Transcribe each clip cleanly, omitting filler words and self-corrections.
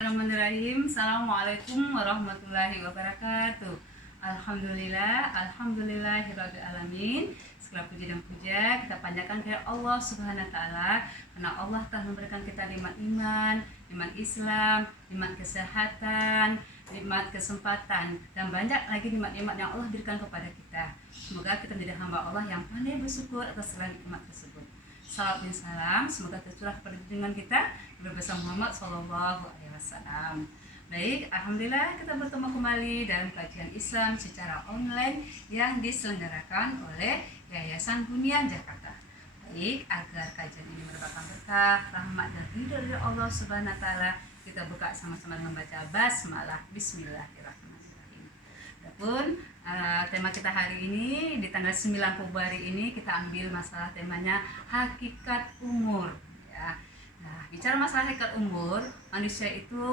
Bismillahirrahmanirrahim. Assalamualaikum warahmatullahi wabarakatuh. Alhamdulillahirabbil alamin. Segala puji dan puja kita panjatkan kepada Allah Subhanahu wa taala, karena Allah telah memberikan kita nikmat iman, nikmat Islam, nikmat kesehatan, nikmat kesempatan, dan banyak lagi nikmat-nikmat yang Allah berikan kepada kita. Semoga kita menjadi hamba Allah yang pandai bersyukur atas segala nikmat tersebut. Salam dan salam semoga tercurah pada junjungan kita Nabi Muhammad SAW. Baik, alhamdulillah kita bertemu kembali dalam kajian Islam secara online yang diselenggarakan oleh Yayasan Hunian Jakarta. Baik, agar kajian ini mendapatkan berkah, rahmat dan ridho dari Allah Subhanahu wa taala, kita buka sama-sama dengan baca basmalah. Bismillahirrahmanirrahim. Adapun tema kita hari ini di tanggal 9 Februari ini kita ambil masalah temanya hakikat umur ya. Nah, bicara masalah hakikat umur, manusia itu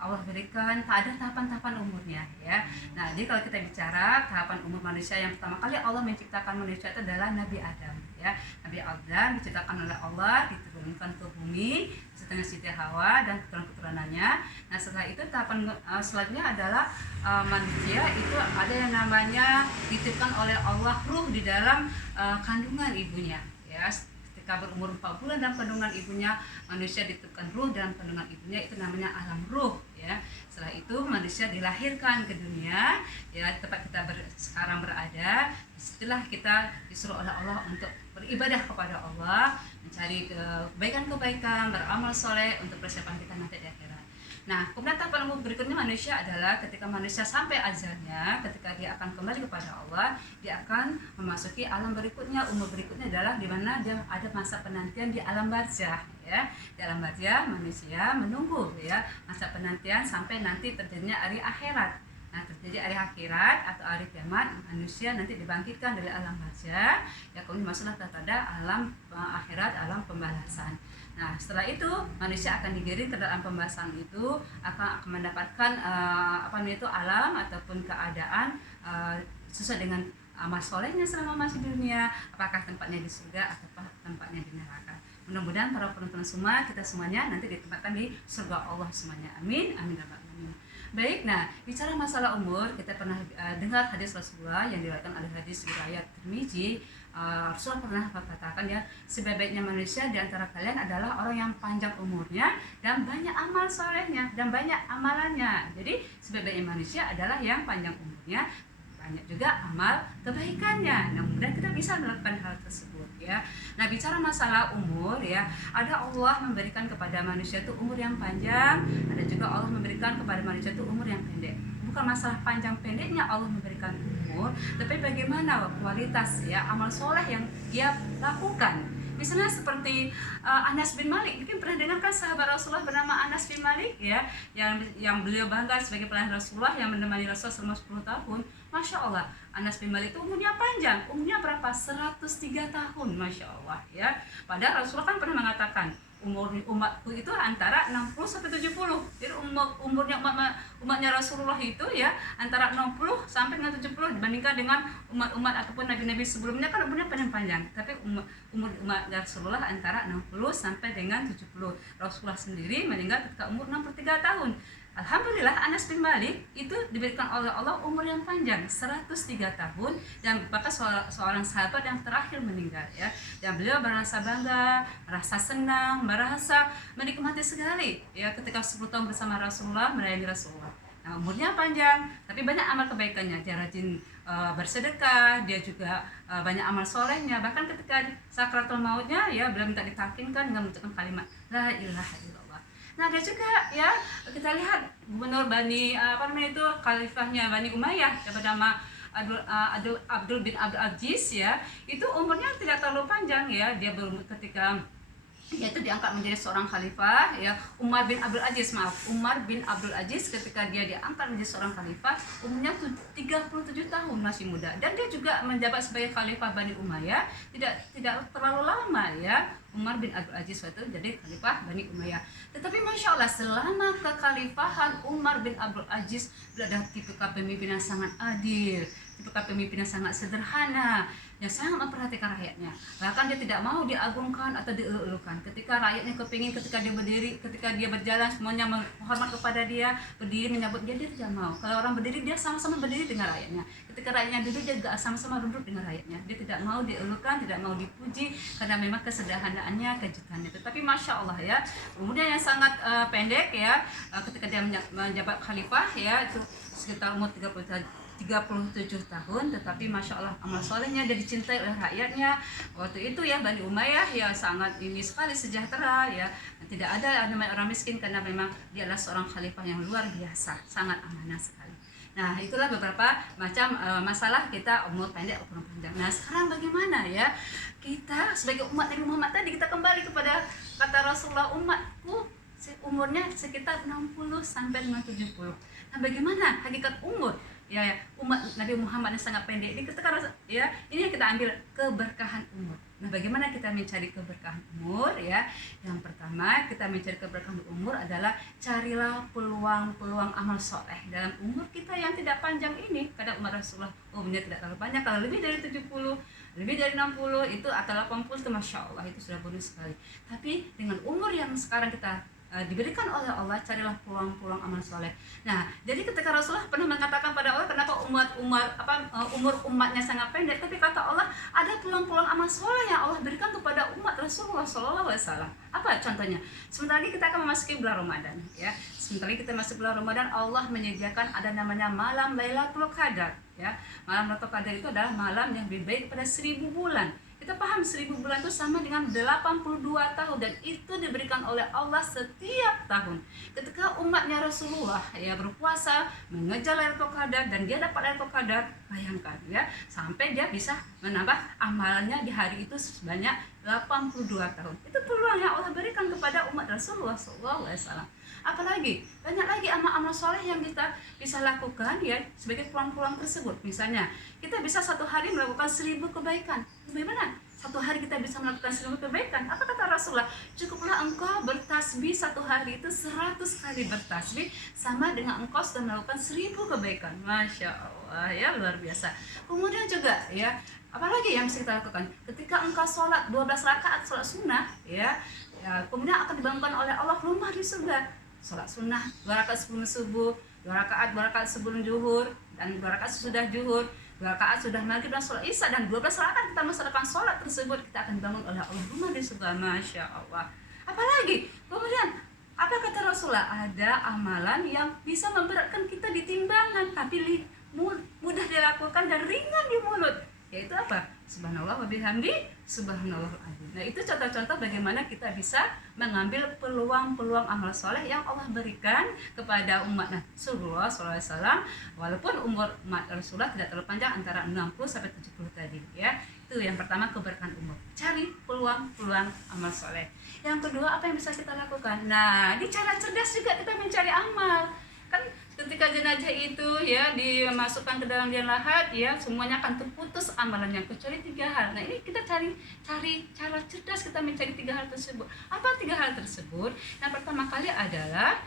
Allah berikan ada tahapan-tahapan umurnya ya. Nah, jadi kalau kita bicara tahapan umur manusia, yang pertama kali Allah menciptakan manusia itu adalah Nabi Adam ya. Nabi Adam diciptakan oleh Allah, diturunkan ke bumi setengah Siti Hawa dan keturunan-keturunannya. Nah, setelah itu tahapan selanjutnya adalah manusia itu ada yang namanya dititipkan oleh Allah ruh di dalam kandungan ibunya ya. Ketika berumur 4 bulan dalam kandungan ibunya, manusia dititipkan ruh dalam kandungan ibunya, itu namanya alam ruh ya. Setelah itu manusia dilahirkan ke dunia ya, tempat kita sekarang berada. Setelah kita disuruh oleh Allah untuk beribadah kepada Allah, mencari kebaikan-kebaikan, beramal soleh untuk persiapan kita nanti di akhirat. Nah, kemudian tahapan umur berikutnya manusia adalah ketika manusia sampai ajalnya, ketika dia akan kembali kepada Allah, dia akan memasuki alam berikutnya. Umur berikutnya adalah di mana dia ada masa penantian di alam barzah ya. Di alam barzah manusia menunggu ya masa penantian sampai nanti terjadinya hari akhirat. Nah, terjadi hari akhirat atau hari kiamat, manusia nanti dibangkitkan dari alam barzah ya, kemudian masuklah kepada alam akhirat, alam pembalasan. Nah, setelah itu manusia akan digiring ke dalam pembahasan itu, akan mendapatkan alam ataupun keadaan sesuai dengan amal solehnya selama masih di dunia, apakah tempatnya di surga atau tempatnya di neraka. Mudah-mudahan para penonton semua, kita semuanya nanti ditempatkan di surga Allah semuanya. Amin, amin, amin. Baik, nah bicara masalah umur, kita pernah dengar hadis Rasulullah yang diriwayatkan oleh hadis riwayat Tirmizi. Rasulullah pernah berkatakan ya, sebaik-baiknya manusia di antara kalian adalah orang yang panjang umurnya dan banyak amal solehnya dan banyak amalannya. Jadi sebaik-baiknya manusia adalah yang panjang umurnya, banyak juga amal kebaikannya. Nah, mudah kita bisa melakukan hal tersebut ya. Nah, bicara masalah umur ya, ada Allah memberikan kepada manusia itu umur yang panjang, ada juga Allah memberikan kepada manusia itu umur yang pendek. Bukan masalah panjang pendeknya Allah memberikan umur, tapi bagaimana kualitas ya amal soleh yang dia lakukan. Misalnya seperti Anas bin Malik, mungkin pernah dengar kan sahabat Rasulullah bernama Anas bin Malik ya, yang beliau bangga sebagai pelayan Rasulullah yang menemani Rasulullah selama 10 tahun. Masya Allah, Anas bin Malik itu umurnya panjang, umurnya berapa? 103 tahun, Masya Allah ya. Padahal Rasulullah kan pernah mengatakan umur umatku itu antara 60 sampai 70. Jadi umurnya umatnya Rasulullah itu ya antara 60 sampai dengan 70, dibandingkan dengan umat-umat ataupun nabi-nabi sebelumnya kan umurnya panjang. Tapi umur umat Rasulullah antara 60 sampai dengan 70. Rasulullah sendiri meninggal ketika umur 63 tahun. Alhamdulillah Anas bin Malik itu diberikan oleh Allah umur yang panjang 103 tahun, dan bahkan seorang sahabat yang terakhir meninggal ya. Dan beliau merasa bangga, merasa senang, merasa menikmati sekali ya ketika 10 tahun bersama Rasulullah, melayani Rasulullah. Nah, umurnya panjang tapi banyak amal kebaikannya. Dia rajin bersedekah, dia juga banyak amal solehnya. Bahkan ketika sakratul mautnya ya, beliau minta ditalkinkan dengan mengucapkan kalimat la ilaha illallah. Nah, ada juga ya, kita lihat gubernur Bani khalifahnya Bani Umayyah yang bernama Abdul bin Abdul Aziz ya, itu umurnya tidak terlalu panjang ya. Dia berumur ketika dia itu diangkat menjadi seorang khalifah ya. Umar bin Abdul Aziz ketika dia diangkat menjadi seorang khalifah, umurnya 37 tahun, masih muda, dan dia juga menjabat sebagai khalifah Bani Umayyah tidak terlalu lama ya. Umar bin Abdul Aziz itu jadi khalifah Bani Umayyah. Tetapi Masya Allah, selama kekhalifahan Umar bin Abdul Aziz berada tipe pemimpin yang sangat adil, tipe pemimpin yang sangat sederhana. yang sangat memperhatikan rakyatnya. Bahkan dia tidak mau diagungkan atau dieluk-elukan. Ketika rakyatnya kepingin, ketika dia berdiri, ketika dia berjalan, semuanya menghormat kepada dia, berdiri menyambut dia, dia tidak mau. Kalau orang berdiri, dia sama-sama berdiri dengan rakyatnya. Ketika rakyatnya duduk, dia juga sama-sama duduk dengan rakyatnya. Dia tidak mau dielukkan, tidak mau dipuji, karena memang kesederhanaannya, kejutannya. Tetapi Masya Allah ya, umurnya yang sangat pendek ya, ketika dia menjabat khalifah ya, itu sekitar umur 37 tahun, tetapi Masya Allah amal solehnya dia dicintai oleh rakyatnya. Waktu itu ya Bani Umayyah ya sangat ini sekali sejahtera ya, tidak ada namanya orang miskin karena memang dia adalah seorang khalifah yang luar biasa, sangat amanah sekali. Nah itulah beberapa macam masalah kita umur pendek umur panjang. Nah sekarang bagaimana ya kita sebagai umat Nabi Muhammad tadi, kita kembali kepada kata Rasulullah, umatku umurnya sekitar 60 sampai dengan 70. Nah bagaimana hakikat umur ya umat Nabi Muhammad yang sangat pendek ini, ketika ya ini yang kita ambil keberkahan umur. Nah bagaimana kita mencari keberkahan umur ya? Yang pertama kita mencari keberkahan umur adalah carilah peluang-peluang amal soleh dalam umur kita yang tidak panjang ini. Karena umur Rasulullah umurnya tidak terlalu panjang, kalau lebih dari 70, lebih dari 60 itu atau 80 itu Masya Allah itu sudah bonus sekali. Tapi dengan umur yang sekarang kita diberikan oleh Allah, carilah peluang-peluang amal soleh. Nah, jadi ketika Rasulullah pernah mengatakan pada Allah, kenapa umur umatnya sangat pendek, tapi kata Allah ada peluang-peluang amal soleh yang Allah berikan kepada umat Rasulullah SAW. Apa contohnya? Sebentar lagi kita akan memasuki bulan Ramadan, ya. Sebentar lagi kita masuk bulan Ramadan, Allah menyediakan ada namanya malam Lailatul Qadar, ya. Malam Lailatul Qadar itu adalah malam yang lebih baik pada 1000 bulan. Kita paham 1000 bulan itu sama dengan 82 tahun, dan itu diberikan oleh Allah setiap tahun. Ketika umatnya Rasulullah ya berpuasa mengejar Lailatul Qadar dan dia dapat Lailatul Qadar, bayangkan ya, sampai dia bisa menambah amalannya di hari itu sebanyak 82 tahun. Itu peluang yang Allah berikan kepada umat Rasulullah SAW. Apalagi banyak lagi amal-amal soleh yang kita bisa lakukan ya sebagai peluang-peluang tersebut. Misalnya kita bisa satu hari melakukan 1000 kebaikan. Bagaimana? Satu hari kita bisa melakukan 1000 kebaikan. Apa kata Rasulullah? Cukuplah engkau bertasbih satu hari itu 100 kali bertasbih sama dengan engkau sudah melakukan 1000 kebaikan. Masya Allah ya, luar biasa. Kemudian juga ya, apalagi yang bisa kita lakukan? Ketika engkau sholat 12 rakaat sholat sunnah ya, kemudian akan dibangunkan oleh Allah rumah di surga. Sholat sunnah 2 rakaat sebelum subuh, 2 rakaat sebelum zuhur, dan 2 rakaat sesudah zuhur, 2 rakaat sudah maghrib dan sholat isya, dan 12 rakaat kita melaksanakan sholat tersebut, kita akan dibangun oleh Allah rumah di surga. Masya Allah. Apalagi kemudian apa kata Rasulullah? Ada amalan yang bisa memberatkan kita di timbangan tapi mudah dilakukan dan ringan di mulut, yaitu apa? Subhanallah wa bihamdi, subhanallahul azim. Nah, itu contoh-contoh bagaimana kita bisa mengambil peluang-peluang amal soleh yang Allah berikan kepada umat Rasulullah SAW, walaupun umur umat Rasulullah tidak terlalu panjang, antara 60 sampai 70 tadi ya. Itu yang pertama, keberkahan umur. Cari peluang-peluang amal soleh. Yang kedua, apa yang bisa kita lakukan? Nah, di cara cerdas juga kita mencari amal. Kan ketika jenazah itu ya dimasukkan ke dalam liang lahat ya, semuanya akan terputus amalannya kecuali 3 hal. Nah ini kita cari cara cerdas kita mencari 3 hal tersebut. Apa 3 hal tersebut? Yang pertama kali adalah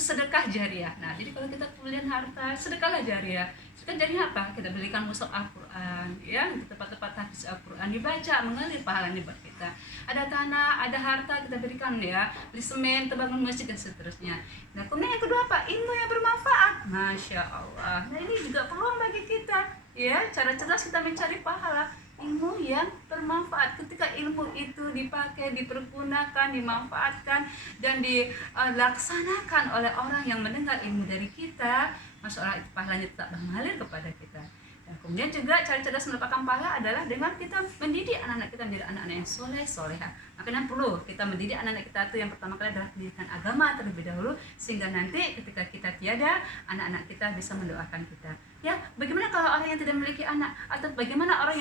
sedekah jariah. Nah jadi kalau kita punya harta, sedekahlah jariah. Sedekah jariah apa? Kita belikan mushaf Al-Quran ya, di tempat-tempat tahfiz Al-Quran dibaca, mengalir pahalanya buat kita. Ada tanah, ada harta, kita berikan ya, beli semen, bangun masjid dan seterusnya. Nah kemudian yang kedua apa? Ilmu yang bermanfaat. Masya Allah. Nah ini juga peluang bagi kita ya, cara cerdas kita mencari pahala. Ilmu yang bermanfaat, ketika ilmu itu dipakai, dipergunakan, dimanfaatkan dan dilaksanakan oleh orang yang mendengar ilmu dari kita, Masya Allah, itu pahalanya tetap mengalir kepada kita. Dan kemudian juga cara cerdas mendapatkan pahala adalah dengan kita mendidik anak-anak kita menjadi anak-anak yang soleh-soleha. Makanya perlu kita mendidik anak-anak kita itu yang pertama kali adalah pendidikan agama terlebih dahulu, sehingga nanti ketika kita tiada, anak-anak kita bisa mendoakan kita. Ya, bagaimana kalau orang yang tidak memiliki anak, atau bagaimana orang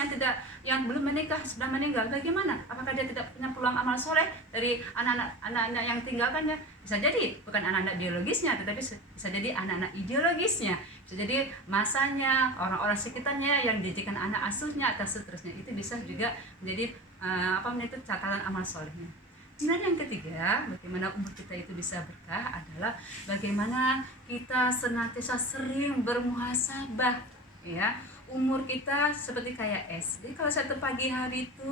yang belum menikah sudah meninggal? Bagaimana? Apakah dia tidak punya peluang amal soleh dari anak-anak yang tinggalkannya? Bisa jadi bukan anak-anak biologisnya, tetapi bisa jadi anak-anak ideologisnya. Bisa jadi masanya, orang-orang sekitarnya yang dijadikan anak asuhnya atau seterusnya. Itu bisa juga menjadi catatan amal solehnya. Kemudian yang ketiga, bagaimana umur kita itu bisa berkah adalah bagaimana kita senantiasa sering bermuhasabah ya. umur kita seperti kayak es. Jadi kalau satu pagi hari itu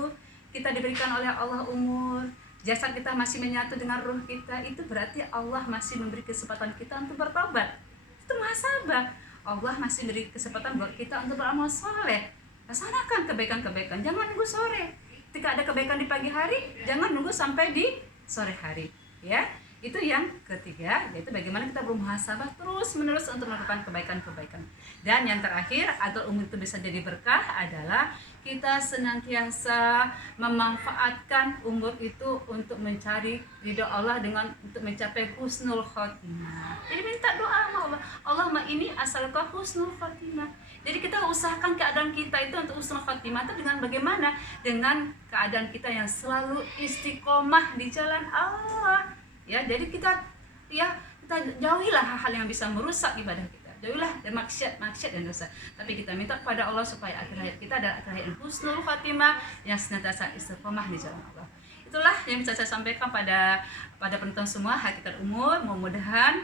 kita diberikan oleh Allah umur, jasad kita masih menyatu dengan ruh kita, itu berarti Allah masih memberi kesempatan kita untuk bertobat. Itu muhasabah. Allah masih beri kesempatan buat kita untuk beramal soleh. Laksanakan kebaikan-kebaikan, jangan nunggu sore. Ketika ada kebaikan di pagi hari, jangan nunggu sampai di sore hari, ya. Itu yang ketiga, yaitu bagaimana kita bermuhasabah terus-menerus untuk melakukan kebaikan-kebaikan. Dan yang terakhir, agar umur itu bisa jadi berkah adalah kita senantiasa memanfaatkan umur itu untuk mencari ridho Allah dengan untuk mencapai husnul khotimah. Jadi minta doa sama Allah. Allahumma ini asalka husnul khotimah. Jadi kita usahakan keadaan kita itu untuk husnul khotimah itu dengan bagaimana? Dengan keadaan kita yang selalu istiqomah di jalan Allah. Ya, jadi kita jauhilah hal-hal yang bisa merusak ibadah kita. Jauhilah dari maksiat dan dosa. Tapi kita minta kepada Allah supaya akhir hayat kita adalah akhir hayat husnul khatimah yang senantiasa istiqomah di jalan Allah. Itulah yang bisa saya sampaikan pada penonton semua hakikat umur. Mudah-mudahan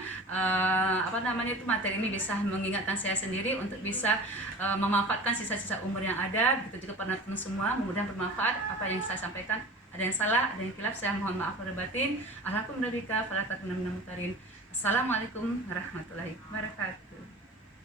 materi ini bisa mengingatkan saya sendiri untuk bisa memanfaatkan sisa-sisa umur yang ada. Begitu juga penonton semua, mudah-mudahan bermanfaat apa yang saya sampaikan. Ada yang salah, ada yang khilaf, saya mohon maaf lahir batin. Alhamdulillah, fala takun minal mumtarin. Assalamualaikum warahmatullahi wabarakatuh.